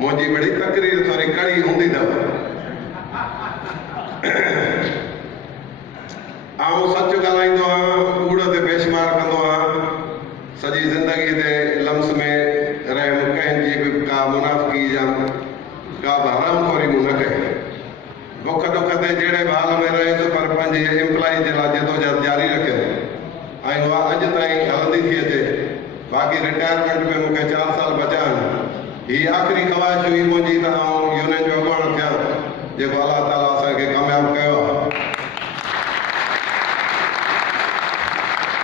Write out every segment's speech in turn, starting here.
मुझी बड़ी तकरीर थोड़ी कड़ी होंगी अथव आऊं सच ॻाल्हाईंदो आहियां कूड़ ते बेशुमार कंदो आहियां सॼी ज़िंदगी ते लम्स में रहम कंहिंजी बि का मुनाफ़िकी या का बि हरामखोरी मूं न कई बुख दुख ते जहिड़े बि हाल में रहियुसि पर पंहिंजे एम्प्लॉई जे लाइ जदोजहद जारी रखियो ऐं उहा अॼु ताईं हलंदी थी अचे बाक़ी रिटायरमेंट में मूंखे 4 साल बचा आहिनि हीअ आख़िरी ख़्वाहिश हुई मुंहिंजी त आउं यूनियन जो अॻुवाण थियां जेको अलाह ताला असांखे कामयाबु कयो आहे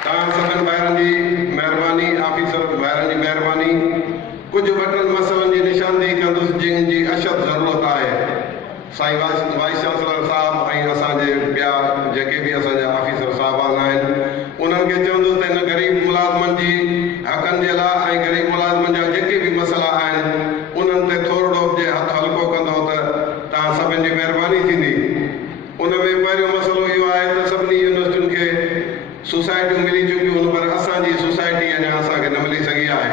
तव्हां सभिनि भाइरनि जी महिरबानी ऑफिसर भाइरनि जी महिरबानी कुझु वॾनि मसइलनि जी निशानदेही कंदुसि जंहिंजी अशद ज़रूरत आहे साईं वाइस चांसलर साहब ऐं असांजे ॿिया जेके बि असांजा ऑफिसर साहिबान आहिनि उन्हनि खे चवंदुसि त हिन ग़रीब मुलाज़िमनि जी हक़नि जे लाइ ऐं ग़रीब मुलाज़िमनि जा जेके बि मसइला आहिनि उन्हनि ते थोरो जे हथु हल्को कंदो त तव्हां सभिनि जी महिरबानी थींदी उन में पहिरियों मसइलो इहो आहे त सभिनी यूनिवर्सिटियुनि खे सोसाइटियूं मिली चुकियूं आहिनि पर असांजी सोसाइटी अञा असांखे न मिली सघी आहे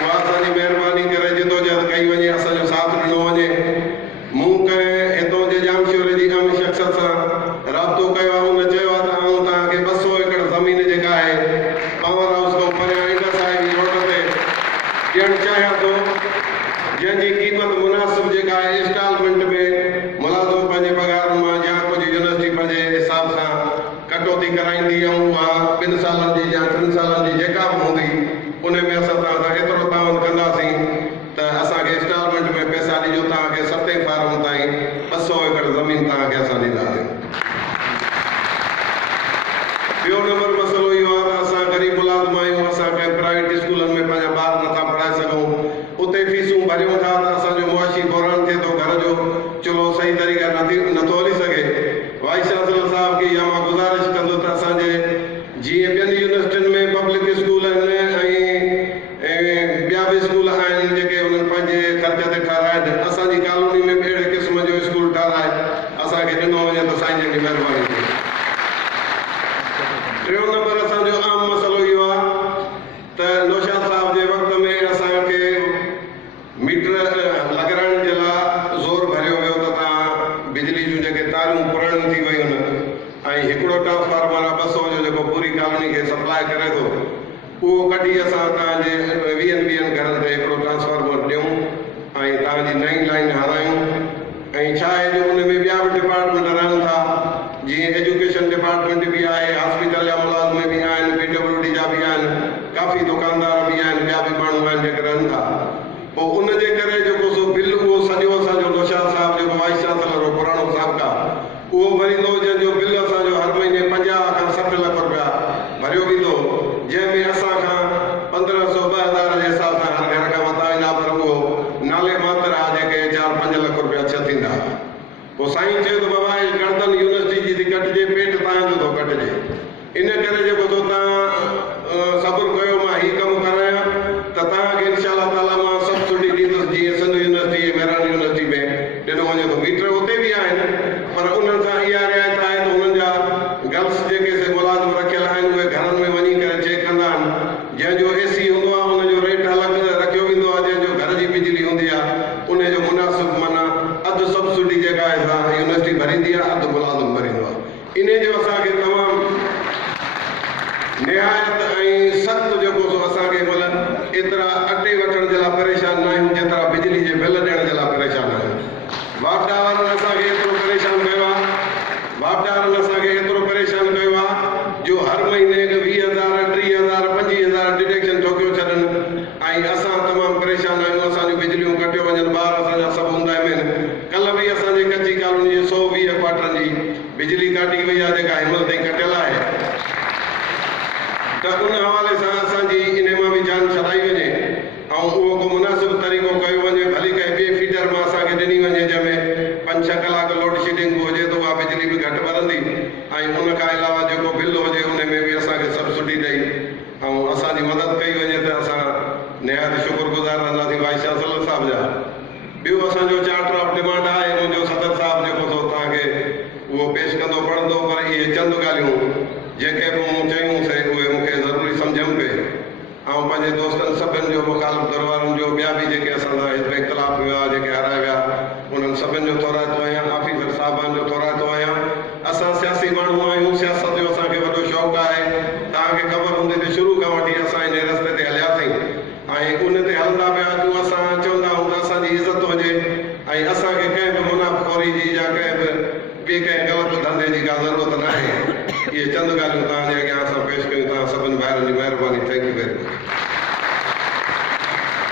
उहा असांजी महिरबानी करे जदोजहद कई वञे असांजो साथ ॾिनो वञे मूं कंहिं हितां जे जामशोरे जी अहम शख़्सियत सां राब्तो कयो आहे उन चयो आहे त आउं तव्हांखे 200 एकड़ ज़मीन जेका आहे पावर हाउस खां परियां इंडस हाईवे रोड ते ॾियणु चाहियां थो जंहिंजी क़ीमत मुनासिब जेका आहे इंस्टॉलमेंट में मुलाज़िम पंहिंजे पघार मां या कुझु यूनिवर्सिटी पंहिंजे हिसाब सां कटौती कराईंदी ऐं उहा 2 सालनि जी या 3 सालनि जी जेका बि हूंदी उन में असां तव्हां सां एतिरो ताउन कंदासीं त असांखे इंस्टॉलमेंट में पैसा ॾिजो तव्हांखे 7 फार्म ताईं 200 एकड़ ज़मीन तव्हांखे असां ॾींदासीं ॿियो नंबर मसइलो इहो आहे त असां ग़रीब मुलाज़िम आहियूं असां कंहिं प्राइवेट स्कूलनि में पंहिंजा ॿार नथा पढ़ाए सघूं उते फीसूं भरियूं था त असांजो मुआशी बहिरान थिए थो घर जो चलो सही तरीक़े नथो हली सघे वाइस चांसलर साहब खे इहा मां गुज़ारिश कंदो त असांजे जीअं ॿियनि यूनिवर्सिटियुनि में पब्लिक स्कूल आहिनि ऐं ॿिया बि स्कूल आहिनि जेके उन्हनि पंहिंजे ख़र्च ते ठाराइनि असांजी कॉलोनी में बि अहिड़े क़िस्म जो स्कूल ठाराए असांखे ॾिनो वञे त साईं जन जी महिरबानी थिए टियों नंबर असांजो आम मसइलो इहो आहे त नौशाद साहब जे वक़्त में असांखे मीटर लॻाइण जे लाइ ज़ोर भरियो वियो त तव्हां बिजली जूं जेके तारूं पुराणियूं थी वियूं आहिनि ऐं हिकिड़ो ट्रांसफार्मर आहे 200 जो जेको पूरी कॉलोनी खे सप्लाई करे थो उहो कढी असां तव्हांजे 20 घरनि ते हिकिड़ो ट्रांसफार्मर ॾियूं ऐं तव्हांजी नई लाइन हलायूं ऐं छा आहे जो उन में ॿिया बि डिपार्टमेंट रहनि था जीअं एजुकेशन डिपार्टमेंट बि आहे हॉस्पिटल जा मुलाज़िम बि आहिनि PWD जा बि आहिनि काफ़ी दुकानदार बि आहिनि ॿिया बि माण्हू आहिनि जेके रहनि था पोइ उन जे करे जेको सो बिल उहो सॼो असांजो नौशाद साहब जेको वाइस चांसलर हो पुराणो साबिक़ा उहो भरींदो जंहिंजो बिल असांजो हर महीने 50 खां 60 लख रुपया भरियो वेंदो जंहिंमें असां खां 1500 2000 जे हिसाब सां हर घर खां मथा वेंदा पर उहो नाले मात्र आहे जेके 4-5 लख रुपया छह थींदा पोइ साईं चयो त बाबा गर्दन यूनिवर्सिटी जी कटिजे पेट तव्हांजो थो कटिजे इन करे जेको थो तव्हां सब्र कयो मां हीउ कमु करायां त तव्हांखे इंशाअल्लाह ताला मां सब्सिडी ॾींदुसि जीअं सिंध यूनिवर्सिटी मेरठ यूनिवर्सिटी में ॾिनो वञे थो मीटर उते बि आहिनि पर उन्हनि सां इहा रिआयत आहे त उन्हनि जा गर्ल्स जेके मुलाज़िम रखियल आहिनि उहे घरनि में वञी करे चेक कंदा आहिनि जंहिंजो AC हूंदो आहे उनजो रेट अलॻि रखियो वेंदो आहे जंहिंजो घर जी बिजली हूंदी आहे उनजो मुनासिब माना अधु सब्सिडी जेका आहे यूनिवर्सिटी भरींदी आहे अधु मुलाज़िम भरींदो आहे इन जो असांखे तमामु निहायत ऐं सख़्तु जेको सो असांखे मतिलबु एतिरा अटे वठण जे लाइ परेशान न आहियूं जेतिरा बिजली जे बिल ॾियण जे लाइ परेशान आहियूं वापदारनि असांखे एतिरो परेशान कयो आहे जो हर महीने 20,000 30,000 25,000 डिडक्शन ठोकियो छॾनि ऐं असां तमामु परेशान आहियूं असांजूं बिजलियूं कटियो वञनि ॿार असांजा सभु हूंदा आहिनि कल्ह बि असांजे कच्ची कॉलोनी जे 120 क्वार्टरनि जी बिजली काटी वई आहे जेका हिनमहिल ताईं कटियल आहे त उन हवाले सां असांजी इन मां बि जान छॾाई वञे ऐं उहो को मुनासिब तरीक़ो कयो वञे भली कंहिं ॿिए फीडर मां असांखे ॾिनी वञे जंहिंमें 5-6 कलाक लोड शेडिंग हुजे त उहा बिजली बि घटि भरंदी ऐं उन खां अलावा जेको बिल हुजे उन में बि असांखे सब्सिडी ॾेई ऐं असांजी मदद कई वञे त असां निहायत शुक्रगुज़ार रहंदासीं वाइस चांसलर साहब जा ॿियो असांजो चार्टर ऑफ डिमांड आहे मुंहिंजो सदर साहब जेको सो तव्हांखे उहो पेश कंदो पढ़ंदो पर इहे चंद ॻाल्हियूं जेके बि मूं चयूं से उहे मूंखे ज़रूरी सम्झ में पंहिंजे दोस्तनि सभिनि जो मुखालिफ़ दर वारनि जो ॿिया बि जेके असां सां हिज़्ब इख़्तिलाफ़ हुआ जेके हाराए विया उन्हनि सभिनि जो थोराइतो आहियां ऑफिसर साहिबान जो थोराइतो आहियां। असां सियासी माण्हू आहियूं, सियासत जो असांखे वॾो शौक़ु आहे। तव्हांखे ख़बर हूंदी त शुरू खां वठी असां इन रस्ते ते हलियासीं ऐं उन ते हलंदा पिया तूं असां चवंदा आहियूं त असांजी इज़त हुजे ऐं असांखे